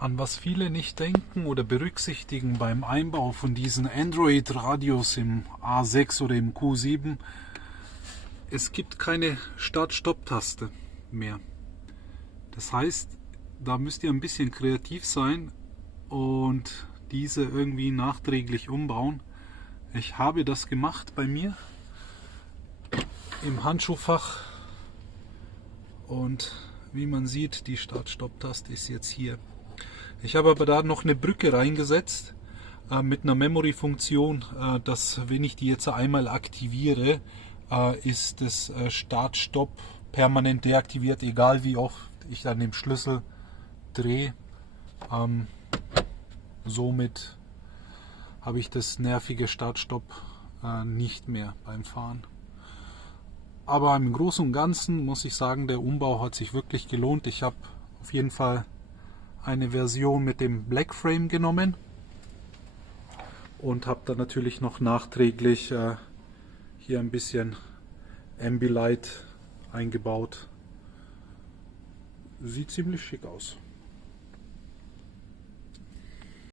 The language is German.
An was viele nicht denken oder berücksichtigen beim Einbau von diesen Android-Radios im A6 oder im Q7, es gibt keine Start-Stopp-Taste mehr. Das heißt, da müsst ihr ein bisschen kreativ sein und diese irgendwie nachträglich umbauen. Ich habe das gemacht bei mir im Handschuhfach und wie man sieht, die Start-Stopp-Taste ist jetzt hier. Ich habe aber da noch eine Brücke reingesetzt mit einer Memory-Funktion, dass wenn ich die jetzt einmal aktiviere, ist das Start-Stopp permanent deaktiviert, egal wie oft ich an dem Schlüssel drehe. Somit habe ich das nervige Start-Stopp nicht mehr beim Fahren. Aber im Großen und Ganzen muss ich sagen, der Umbau hat sich wirklich gelohnt. Ich habe auf jeden Fall eine Version mit dem Black Frame genommen und habe dann natürlich noch nachträglich hier ein bisschen Ambilight eingebaut. Sieht ziemlich schick aus.